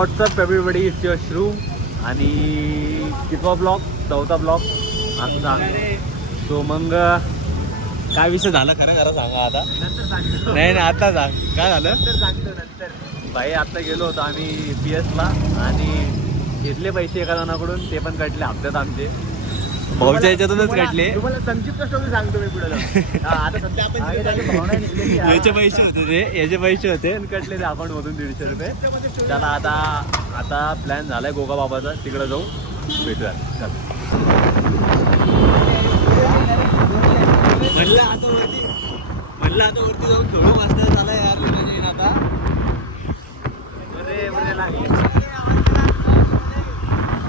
WhatsApp everybody, it's your श्रू. आणि कितवा ब्लॉग? 4था ब्लॉग आजचा. सो मग काय विषय झाला खरं खरं सांगा आता. नंतर सांगतो. नाही आता सांग काय झालं. नंतर सांगतो नंतर. भाई आता गेलो होतो आम्ही PS ला आणि घेतले पैसे एका जणाकडून, ते पण कटले हप्त्यात आमचे. भाऊच्या याच्यातूनच कटले. तुम्हाला संक्षिप्त स्टोरी सांगतो मी पुढे. आता सध्या आपण याचे पैसे होते ते, याचे पैसे होते आणि कटले ते अकाउंट मधून 150 रुपये. त्याला आता प्लॅन झालाय गोगा बाबाचा, तिकडे जाऊ भेटूया. चल म्हणलं आता वरती जाऊन थोडं वाजता झालं यार आता.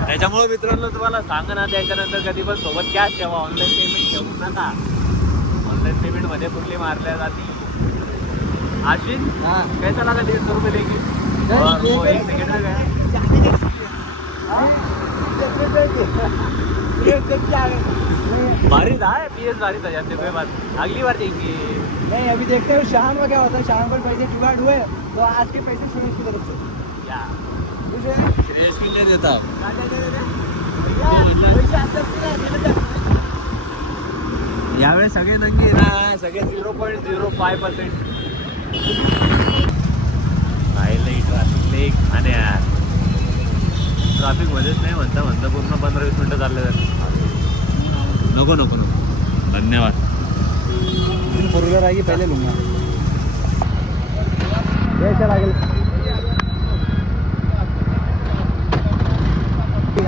त्याच्यामुळे मित्रांनो तुम्हाला सांगा ना, त्याच्यानंतर कधी पण सोबत कॅश ठेवा, ऑनलाईन पेमेंट ठेवू नका. ऑनलाईन पेमेंट मध्ये कुठली मारल्या जाते. आशिष कैसा लगा 150 रुपये लेगी? वो एक सेकंड में गया. भारी था PS, भारी था. जानते कोई बात, अगली बार देंगे. नहीं अभी देखते हैं शाम को क्या होता है. शाम को पैसे जुगाड़ हुए तो आज के पैसे सुरेश की तरफ से. क्या मुझे श्रेयस की नहीं देता. यावेळेस सगळे नंगी ना, सगळे 0.05%. नाही ट्रॅफिक लेक आणि यार ट्रॅफिक मध्येच नाही म्हणता पूर्ण 15-20 मिनिटं चालले जाते. नको धन्यवाद. फोर व्हीलर आएगी पहले लूंगा. कैसा लागेल?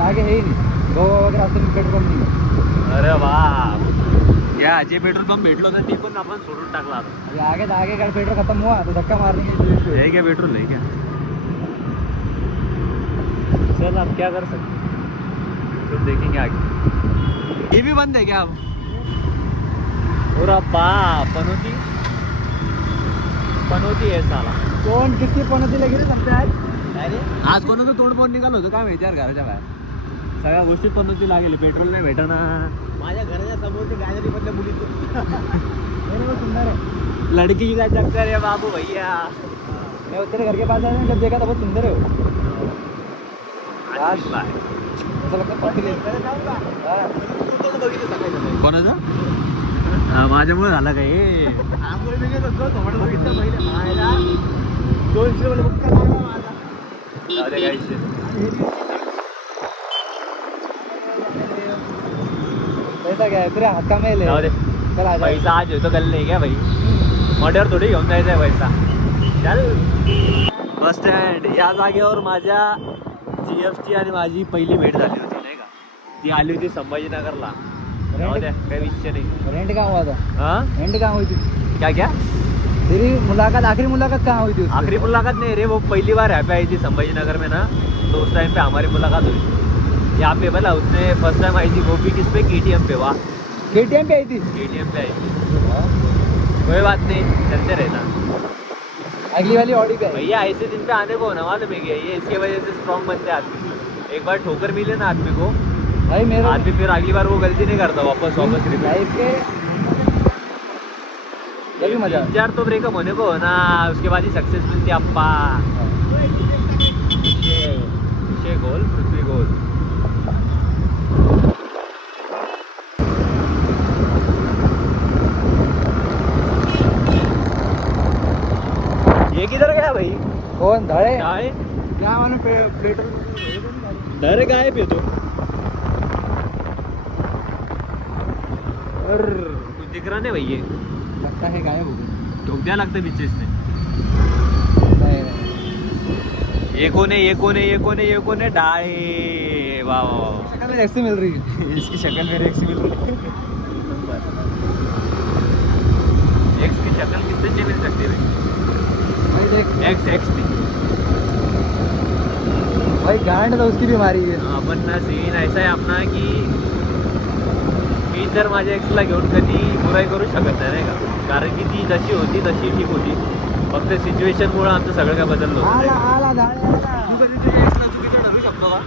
आगे है ही नहीं. गोवा वगैरे असं पेट्रोल पंप नहीं. अरे वाह, या जे पेट्रोल पंप भेटलो तर ते पण आपण सोडून टाकला. अभी आगे का पेट्रोल खत्म हुआ तो धक्का मारने के है क्या पेट्रोल है क्या? चल आप क्या कर सकते, तो देखेंगे आगे. ये भी बंद है क्या अब? पनोती है साला. कोण किती पणती लगे रे समजा. आज कोणाचं तोंड पण निघालं होतं काय माहिती यार. घराच्या बाहेर सगळ्या गोष्टी पनोती लागेल. पेट्रोल नाही भेटना. माझ्या घराच्या समोरची गॅलरी मधल्या मुलीचं सुंदर है. लड़की की क्या चक्कर है बाबू भैया. मैं तेरे घर के पास आया जब देखा था बहुत सुंदर है वो. कोणाचा? माझ्यामुळे झाला काय? आंघोळ मी घेत होतो थोडं बघितलं पहिले मायला 200 मध्ये बुक करा माझा. जाऊ दे काय पैसा क्या है तेरे हाथ का मेल है. जाऊ दे. चल आ जा. पैसा आज होतो कल नाही क्या भाई. मोठ्यावर थोडी घेऊन जायचं आहे पैसा. चल बस स्टँड या जागेवर माझ्या GFची आणि माझी पहिली भेट झाली होती नाही का. ती आली होती संभाजीनगरला. जाऊ द्या काही विषय नाही. रेंट कहाँ हुआ था? हाँ रेंट कहाँ हुई थी? क्या तेरी मुलाकात आखिरी मुलाकात कहाँ हुई थी? आखिरी मुलाकात नहीं रे, वो पहली बार यहाँ पे आई थी संभाजीनगर में ना, तो उस टाइम पे हमारी मुलाकात हुई यहाँ पे. बोला उसने फर्स्ट टाइम आई थी वो भी किस पे, KTM पे. वाह KTM पे आई थी. KTM पे आई थी. कोई बात नहीं, चलते रहना. अगली वाली ऑडी पे आई. भैया ऐसे दिन पे आने को होना मालूम है क्या, ये इसके वजह से स्ट्रॉन्ग बनते हैं आदमी. एक बार ठोकर मिले ना आदमी को, भाई मेरा आदमी फिर अगली बार वो गलती नहीं करता वापस रिपीट. लाइफ के जब मजा 4 तो ब्रेकअप होने को होना, उसके बाद ही सक्सेस मिलती है अप्पा. विषय गोल पृथ्वी गोल. ये किधर गया भाई? कौन धाड़े काय क्या मालूम पेट्रोल डायरेक्ट गायब आहे तो. कुछ दिख रहा नहीं भाई. ये लगता है गायब हो गया. ठोक द्या लागतं बीचेस ने. नहीं ये कौन है डाळे. वाह वाह. शक्ल में ऐसी मिल रही है. इसकी शक्ल मेरे एक्स मिल रही है. एक्स की शक्ल किससे नहीं मिल सकती भाई. भाई देख एक्स नहीं. भाई गांड तो उसकी बीमारी है. आपण ना सीन ऐसा आहे आपला की मी तर माझ्या एक्सला घेऊन कधी बुराई करू शकत नाही का. कारण की ती जशी होती तशी ठीक होती. फक्त सिच्युएशनमुळे आमचं सगळं काय बदललं होतं. आला धाडे आला. तू कधी तुझ्या एक्सला चुकीचं ठरू शकतो का?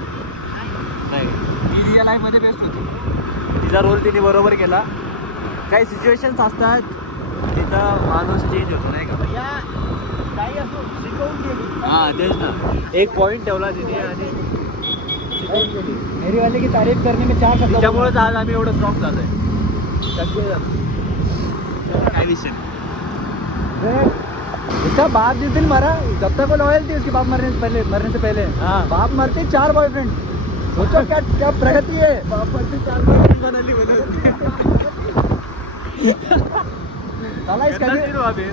नाही. ती रिअल लाईफमध्ये बेस्ट होती. तिचा रोल तिने बरोबर केला. काही सिच्युएशन्स असतात तिथं माणूस चेंज होतो नाही का. काही असो शिकवून गेली. हा तेच ना, एक पॉइंट ठेवला तिने आणि शिकवून गेली. मेरी वाले की तारीफ करने में 4 शब्द तिच्यामुळेच आज आम्ही एवढं स्ट्रॉंग झालोय. काय विषय नाही. उसका बाप जिस दिन मरा, जब तक वो लॉयल थी उसके बाप मरने से पहले हाँ। बाप मरते 4 बॉयफ्रेंड. सोचो क्या क्या प्रगति है. बाप मरते 4 बॉयफ्रेंड बनाली साला इसका भी-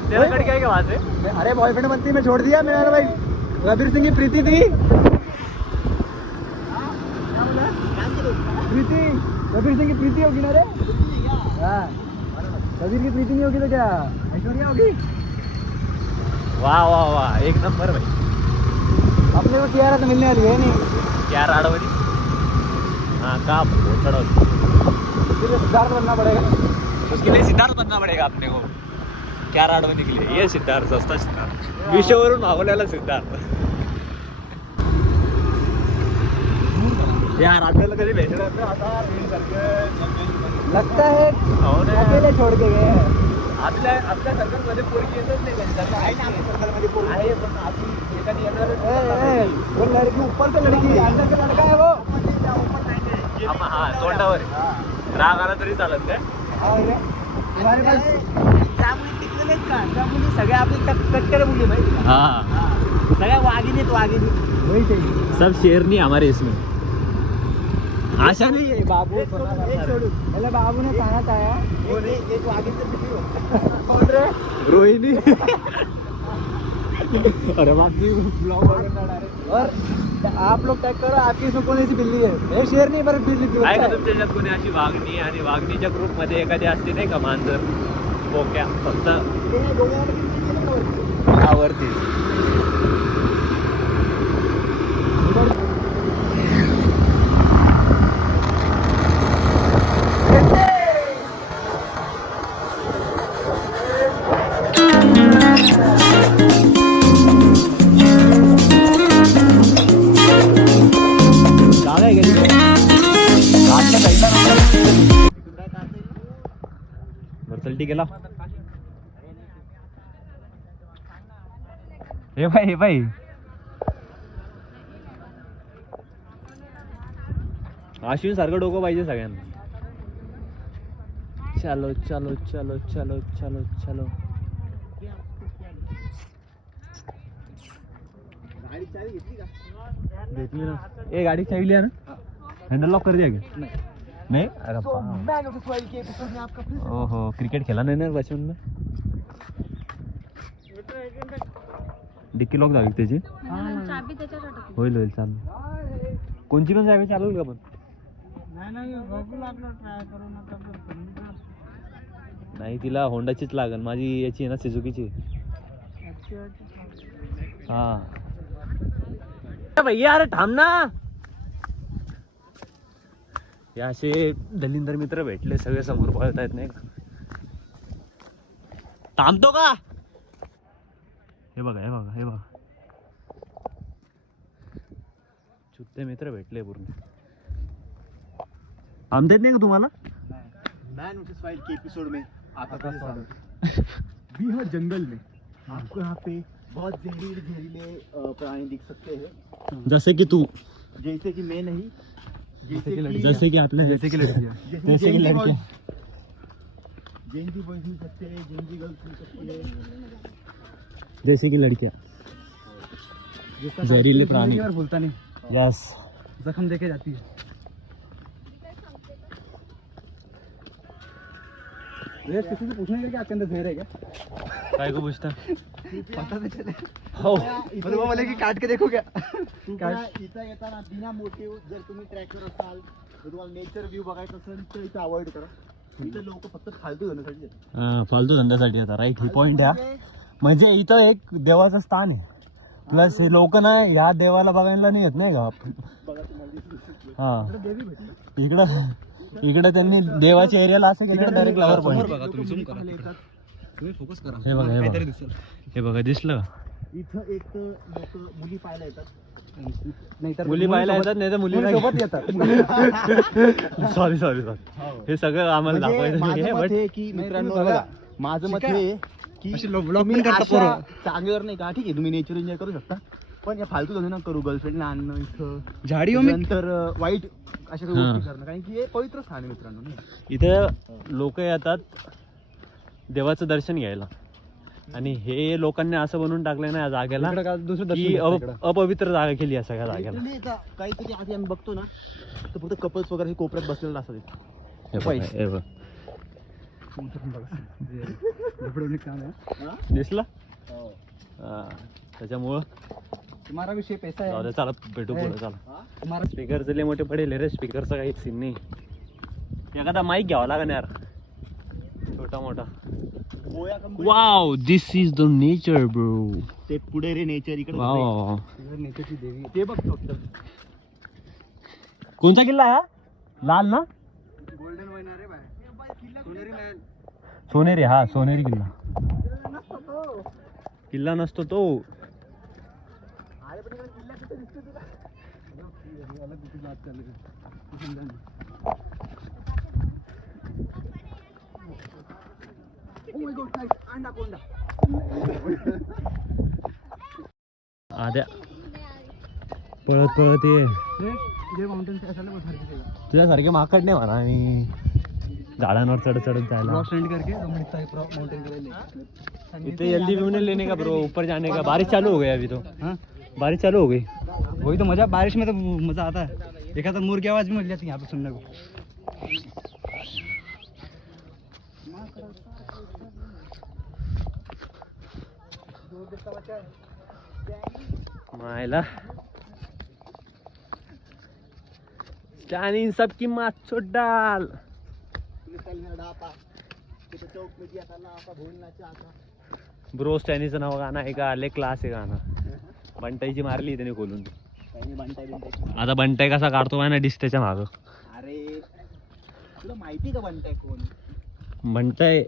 तेरा कट क्या है वहां से. अरे बॉयफ्रेंड बनती मैं छोड़ दिया. मेरा भाई रबीर सिंह की प्रीति थी. प्रीति रबीर सिंह की प्रीति होगी ना रे. हाँ रबीर की प्रीति नहीं होगी तो क्या ऐश्वर्या होगी. वाह वाह वाह, एक नंबर भाई. अपने को किया तो मिलने वाली है नहीं. क्या राडवली. हाँ का चढ़ो. फिर सिद्धार्थ बनना पड़ेगा. उसके लिए सिद्धार्थ बनना पड़ेगा अपने को. क्या राडवने के लिए ये सिद्धार्थ, सस्ता सिद्धार्थ, विषयावरून मागवलेला सिद्धार्थ. यार आपल्याला कधी भेटणार नाही आता लगता है हो ना. अकेले छोड़ के गए हैं. आपल्या सर्कल मध्ये पोरगी येतच नाही कधी. तसं आहे ना आपल्या सर्कल मध्ये पोरगी आहे, पण अजून एखादी येणारच. वो लड़की ऊपर से लड़की अंदर से लड़का है वो. हा तोंडावर राग आला तरी चालत काय. तुम्हारे पास त्या मुली टिकलेत का. त्या मुली सगळ्या आपल्या कट्टर मुली माहिती. हाँ सगळ्या वागिनीत वही चाहिए. सब शेरनी हमारे इसमें. आशा नहीं है बाबू पहले बाबू ने खाना खाया. एक वागिन से पिटी हो. कौन रे. रोहिणी. अरे बाकी ब्लॉग और आप लोग टैग करो आपकी इसमें कौन सी बिल्ली है. हे शेर नाही बरं बिल्ली ती आहे का होती. तुमच्या याच्यात कोणी अशी वागणी आणि वागणीच्या ग्रुप मध्ये एखादी असते नाही का मांजर पोक्या फक्त वरती. जागा आहे का तिथे? आतल्या साईडला नव्हतं. बरं चल ठीक आहे लाव. हे बाई अश्विन सारखं डोकं पाहिजे सगळ्यांना. चलो चलो चलो चलो चलो चलो. घेतली ना. ए गाडी चालली आहे ना. हँडल लॉक कर दिया क्या. नहीं अरे ओहो क्रिकेट खेला नाही ना बचपन में. डिक्की लॉक झाली त्याची. होईल होईल चालू. कोणची पण चावी चालू का पण. नाही तिला होंडाचीच लागल. माझी याची आहे ना सुझुकीची. हा भैया अरे थांब ना. हे असे दलिंदर मित्र भेटले सगळे समोर पळत आहेत नाही का. थांबतो का. हे बघा हे बघा हे बघा. चुत्ते मित्र भेटले पूर्ण. थांबतेच नाही का तुम्हाला. मैन वर्सेस वाइल्ड के एपिसोड में आपका स्वागत. वी हर जंगल में आपको यहाँ पे बहुत जहरीले प्राणी दिख सकते हैं. जसे की तू. जैसे कि मैं नहीं. जसे की आपल्या जैसे कि लड़कियाँ. जैसे की लड़कियाँ. जेंजी बॉयज मिल सकते हैं. जेंजी गर्ल्स मिल सकती है. जैसे की लड़कियाँ. जहरीले प्राणी. भूलता नहीं. यस. जख्म देके जाती है. किसी से पूछने के लिए कि आपके अंदर जहर है क्या. काय को पूछता. पता नहीं चले. हो मतलब वो बोले की काट के देखो क्या. इथं येताना बिना मोटिव्ह जर तुम्ही ट्रॅकवर असाल तर तुम्हाला नेचर व्ह्यू बघायचा असेल तर इथं अवॉइड करा. इथं लोक फक्त फालतू धंद्यासाठी येतात. हा, फालतू धंद्यासाठी आता राईट. ही पॉइंट आहे. म्हणजे इथं एक देवाचं स्थान आहे. प्लस हे लोक ना ह्या देवाला बघायला नाही येत नाही का. हा इकडं इकडे त्यांनी देवाच्या एरियाला असेल तिकडे डायरेक्ट फ्लॉवर पॉइंट. हे बघा हे बघा हे बघा दिसलं. इथं एक तर लोक मुली पाहायला येतात. नाही तर मुली पाहायला येतात नाही तर मुली सोबत येतात. सॉरी हे सगळं आम्हाला म्हणजे दाखवायचं माझं नाही मत बट आहे की मित्रांनो बघा माझं मत शिका. हे आहे की असे vlog तुम्ही पण करता अशा पोरं. जागेवर नाही का ठीक आहे तुम्ही नेचर एन्जॉय करू शकता पण या फालतू धंदे नका करू गर्लफ्रेंडला आणणं इथं झाडीओ में नंतर वाईट अशा काही हां. गोष्टी करणं कारण की हे पवित्र स्थान आहे मित्रांनो नाही का? इथे लोक येतात देवाचं दर्शन घ्यायला आणि हे लोकांनी असं बनवून टाकलं ना या जागेला इकडं का दुसरं दर्शन की भेटतं इकडं. अपवित्र जागा केली या सगळ्या जागेला. Literally आता काहीतरी आधी आम्ही बघतो ना तर फक्त कपल्स वगैरे हे कोपऱ्यात बसलेलं असतात इथे. हे बघ, हे बघ. झोपडवणी काम आहे. हा? दिसला हो. त्याच्यामुळं तुम्हारा विषय पैसा जाऊ है. दे, चला भेटू पुढे चला. हा? तुम्हारा स्पीकरचे लय मोठे पडेल रे स्पीकरचा काहीच सीन नाही. एखादा माईक घ्यावा लागेल यार छोटा मोठा. गोया company. Wow this is the nature bro. ते पुढे रे नेचर इकडे वाव नेचरची देवी. ते बघ फक्त कोणता किल्ला आहे हा? लाल ना गोल्डन वाईन रे बाय. सोनेरी महल. सोनेरी. हा सोनेरी किल्ला. किल्ला नसतो तो. अरे पण इकडे किल्ला कुठे दिसतो तुला अलग कुछ बात कर रहे हैं. तू समझा नहीं. Oh my God, guys, anaconda. आद्या पळत पळत ये. जे माउंटेन असायला बघ सारखी ते. तुझ्यासारखे माकड नाही म्हणा मी झाडांवर चढत चढत जायला. क्रॉस रेंट करके हम इतना ही माउंटेन करेंगे. इतने जल्दी भी उन्हें लेने का ब्रो. ऊपर जाने का. बारिश चालू हो गई अभी तो. हाँ, बारिश चालू हो गई. वही तो मजा. बारिश में तो मजा आता है. एक आधा मोर की आवाज भी मिल जाती है यहाँ पे सुनने को. मायला स्टॅनिंग सबकी मात छोड़ डाल. चौक में दिया था ना आपका भूलना चाहता. ब्रो स्टॅनीचं नाव गाणं आहे का? लय क्लास आहे गाणं. बंटाईची मारली त्याने खोलून. काही बनताय बिनताय. आता बंटाई कसा काढतो काय ना डिश त्याच्या माग. अरे तुला माहिती का बनताय कोण? बंटाई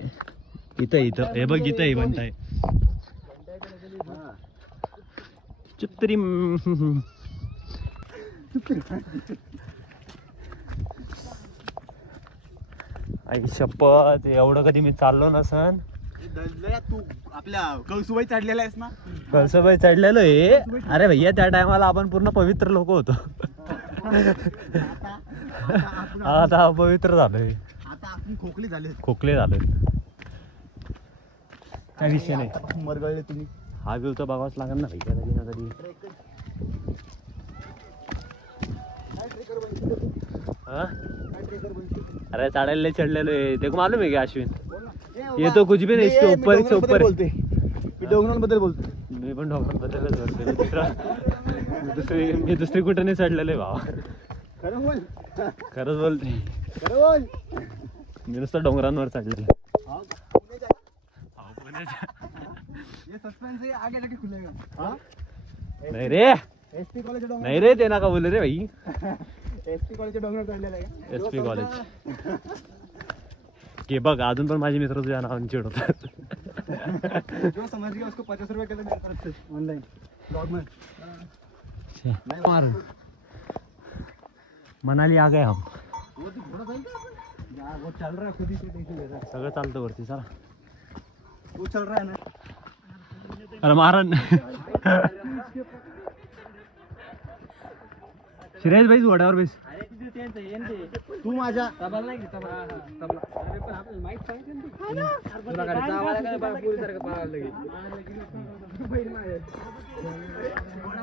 इथं इथं हे बघ इथं आहे बंटाई. हा. चित्तरी आई शपथ एवढं कधी मी चाललो नसन. दलदल्या तू आपल्या कळसुबाई चढलेला आहेस ना. कळसबाई चढलेलो आहे. अरे भैया त्या टायमाला आपण पूर्ण पवित्र लोक होतो. आता पवित्र झालोय. आता आपण खोकली झाले. खोकले झालोय. काय विषय नाही. आतापासून मरगळले तुम्ही. हा व्ह्यू तर बघावाच लागेल ना भैया कधी ना कधी. हा? अरे चढायला चढलेलो आहे ते मालूम आहे का अश्विन? ये तो कुछ भी नहीं इसके ऊपर से ऊपर. बोलते मी डोंगरांबद्दल बोलतो. मी पण डोंगरांबद्दलच बोलतोय. मी दुसरी कुठे नाही चढलेलो आहे भावा. खरं बोल. खरंच बोलते. खरं बोल. मी नुसतं डोंगरांवर चढलेलो. हाँ, पुण्याच्या. ये सस्पेंस है, आगे जाके खुलेगा. हाँ? नाही रे एसपी कॉलेजच्या डोंगर. नाही रे ते नका बोलू रे भाई. एसपी कॉलेजच्या डोंगर चढलेला आहे का? एस पी कॉलेज की बघ अजून पण माझे मित्र तुझ्या नावाने चिडवतात. जो समझ गया उसको 50 रुपए के लिए मेरे तरफ से ऑनलाइन ब्लॉग में. मनाली आ गए हम. वो तो घोड़ा जाएगा अपन. यार वो चल रहा है खुद ही से टेंशन ले रहा है. सगळं चालतं वरती चला. वो चल रहा है ना. अरे मारन श्रेयस भाई घोड्यावर बेस. तू माझ्या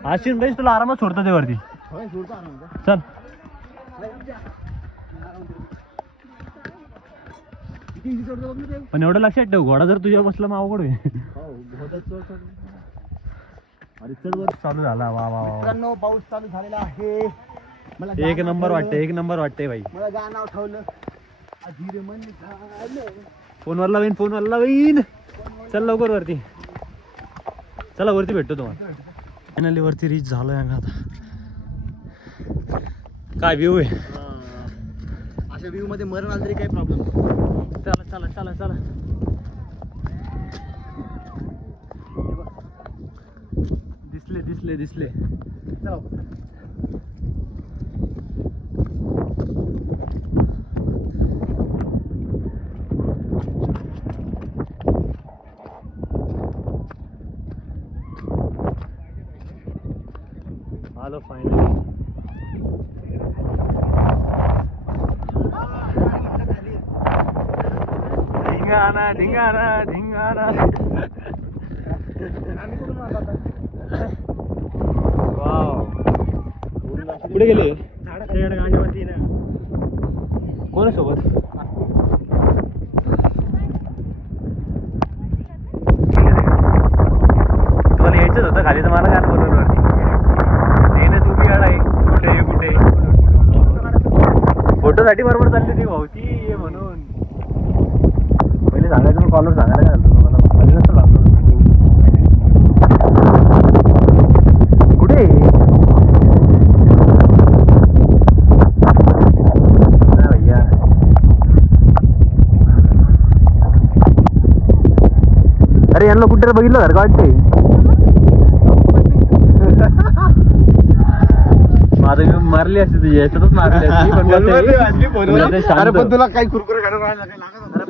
अश्विन भाई तुला आरामात सोडतं ते वरती. होय, सोडतो आरामात. चल किती इझी चढतो बघ ना ते. पण एवढं लक्षात ठेव घोडा जर तुझ्या बसला मग अवघड होईल. हो, घोड्यात चढ चढ. अरे चढ वर. चालू झाला वा वा वा. मित्रांनो पाऊस चालू झालेला आहे. मला एक गाणं नंबर आठवलं. वाटते. एक नंबर वाटते भाई. मला गाणं आठवलं. अधीर मन झालं. फोनवर लावीन फोनवर लावीन. चल लवकर वरती. चला वरती भेटतो तुम्हाला. फायनली वरती रीच झालोय आम्ही आता. काय व्ह्यू आहे. अशा व्ह्यू मध्ये मरण आलं तरी काही प्रॉब्लेम नाही. चला चला चला चला. दिसले दिसले दिसले. चला. आलो फायनली. धिंगाणा धिंगाणा धिंगाणा. वाव. कुठे गेले कोण आहे सोबत? तुम्हाला यायचंच होतं खाली तर मला काय बोलवलं वरती. नाही ना तू बी अडा आहे कुठे फोटोसाठी बरोबर चालली ती भाऊची ये म्हणून. पहिले सांगायचं मग कॉलवर सांगायला काय झालं तुम्हाला खाली नसतं लागलं. कुठे भैया अरे यांना कुठे बघितलं सारखं वाटते. माझं मी मारली असते तुझी याच्यातच मारली असती पण तुला काही कुरकुरे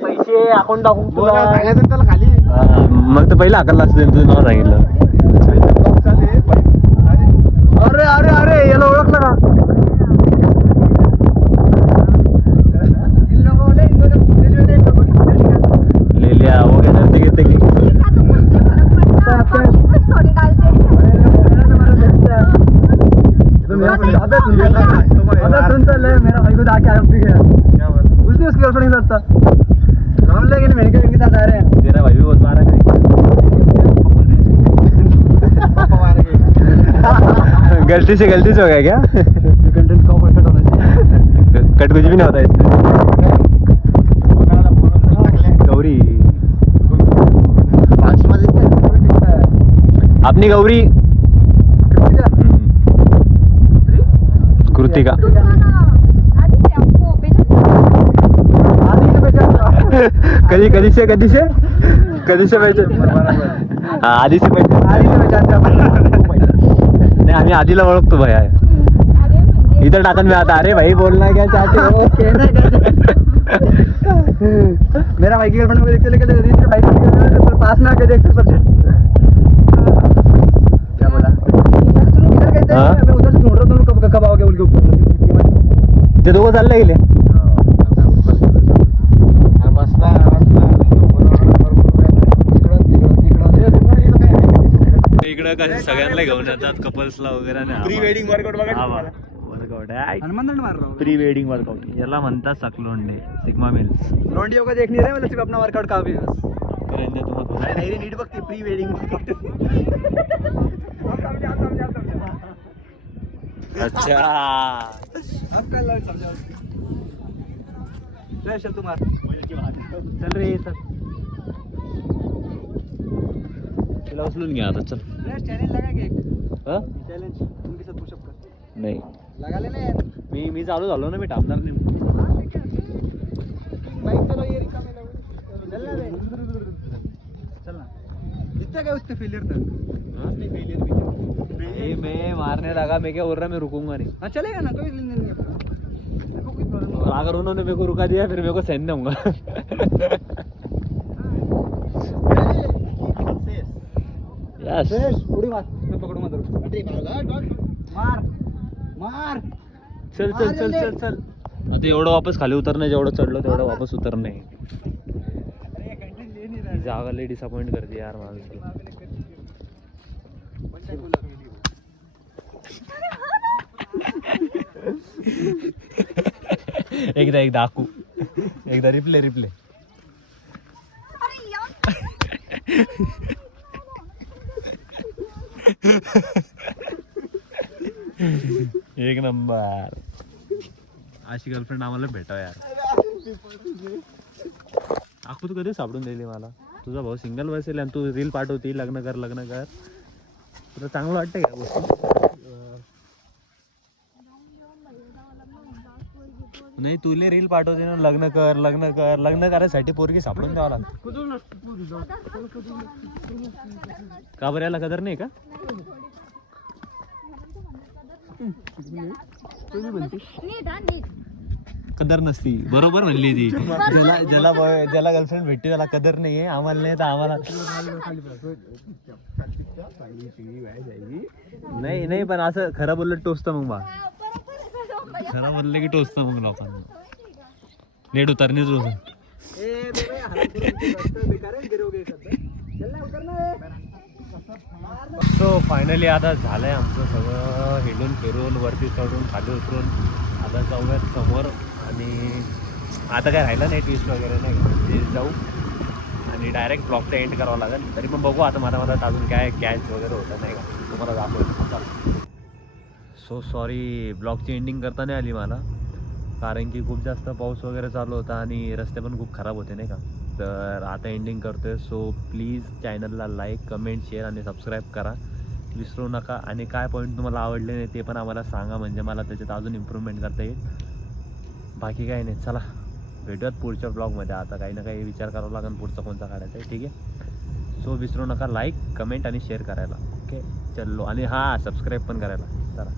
पैसे अकाउंट टाकून सांगायचं त्याला खाली. मग तर पहिलं हाकलला असतं तुझं नाव सांगितलं. अरे अरे अरे याला ओळखलं का? लिया वो घेते घेते की मेरा भाई को जाके आया उसने उसकी गर्लफ्रेंड के साथ था. लेकिन मेरे के साथ आ रहे हैं. तेरा भाई भी बहुत मारा गलती से हो गया क्या? कंटेंट का परफेक्ट होना चाहिए. कट कुछ भी नहीं होता इसमें. गौरी अपनी गौरी कृतिका कधी कधीचे पाहिजे. हा आधीचे पाहिजे. नाही आम्ही आधीला ओळखतो भैया. इधर टाकन में आता. अरे भाई बोलना क्या चाहते हो? मेरा भाई की गर्लफ्रेंड को देखते लेके तेरे भाई के पास में आके देखते सब. क्या बोला? मैं उधर से ढूंढ रहा हूँ कब आओगे उनके ऊपर. ते दोघं चालले गेले. इकडं कसं सगळ्यांना घेऊन येतात कपल्सला वगैरे. प्री वेडिंग वर्कआउट बघा. वर्कआउट आहे. प्री वेडिंग वर्कआउट याला म्हणतात सकलोंडे. सिग्मा मिल्स लौंडियों को देख नहीं रहे मतलब सिर्फ अपना वर्कआउट काफी है. करेंगे तुम्हाला. नाही रे नीट बघते प्री वेडिंग. अच्छा आपका लॉजिक समझाओ. चल तुम्हारा चल रे चल. तिला उचलून घ्या आता चल. चैलेंज लगा के हा चैलेंज उनके साथ पुशअप कर. नाही लगा लेना यार. मी चालू झालो ना. मी थांबणार नाही. बाइक चलो ये रिक्शा में लगो. चल ना रे चल ना. इतना क्या उसके फेलियर था. नहीं फेलियर भी ये मैं मारने लगा. मैं क्या बोल रहा मैं रुकूंगा नहीं. हाँ चलेगा ना कोई नहीं है. कोई प्रॉब्लम और अगर उन्होंने मेरे को रुका दिया फिर मेरे को सहन दूंगा. यस उड़ी मार. मैं पकड़ूंगा तेरे को. मार मार. चल चल चल चल चल. आता एवढं वापस खाली उतरणे जेवढं चढलो तेवढं वापस उतरणे. ही जागा लई डिसअपॉइंट करते यार माणसाला. एकदा दाखवू. एकदा रिप्ले एक नंबर. अशी गर्लफ्रेंड आम्हाला भेटाव यार. आखू तू कधी सापडून दिली मला. तुझा भाऊ सिंगल बसेल आणि तू रील पाठवती लग्न कर तुला चांगलं वाटतं का गोष्ट. नाही तुले रील पाठवते ना लग्न करायसाठी पोरगी सापडून द्यावं लागतं. का बरं याला कदर नाही का. कदर नसती. बरोबर म्हणली ती. ज्याला गर्लफ्रेंड भेटते त्याला कदर नाहीये. आम्हाला नाही तर आम्हाला नाही पण असं खरं बोललं टोचतं मग बा. खरं बोललं की टोचतं मग लोकांना. नेट उतरणीच रोज. सो फायनली आता झालंय आमचं सगळं हिंडून फिरून वरती चढून खाली उतरून आता जाऊयात समोर. आणि आता काय राहिलं नाही ट्विस्ट वगैरे नाही का, ते जाऊ आणि डायरेक्ट ब्लॉगचा एंड करावं लागेल. तरी पण बघू आता मधात अजून काय कॅच वगैरे होतं नाही का, तुम्हाला दाखवतो. सो सॉरी ब्लॉगची एंडिंग करता नाही आली मला, कारण की खूप जास्त पाऊस वगैरे चालू होता आणि रस्ते पण खूप खराब होते नाही का. तर आता एंडिंग करतोय. सो प्लीज चॅनलला लाईक कमेंट शेअर आणि सबस्क्राईब करा विसरू नका. आणि काय पॉईंट तुम्हाला आवडले नाही ते पण आम्हाला सांगा, म्हणजे मला त्याच्यात अजून इम्प्रूव्हमेंट करता येईल. बाकी काही नाही, चला भेटूयात पुढच्या ब्लॉगमध्ये. आता काही ना काही विचार करावा लागेल पुढचा कोणता काढायचा आहे. ठीक आहे. सो विसरू नका लाईक कमेंट आणि शेअर करायला. ओके चलो. आणि हां सबस्क्राईब पण करायला. चला.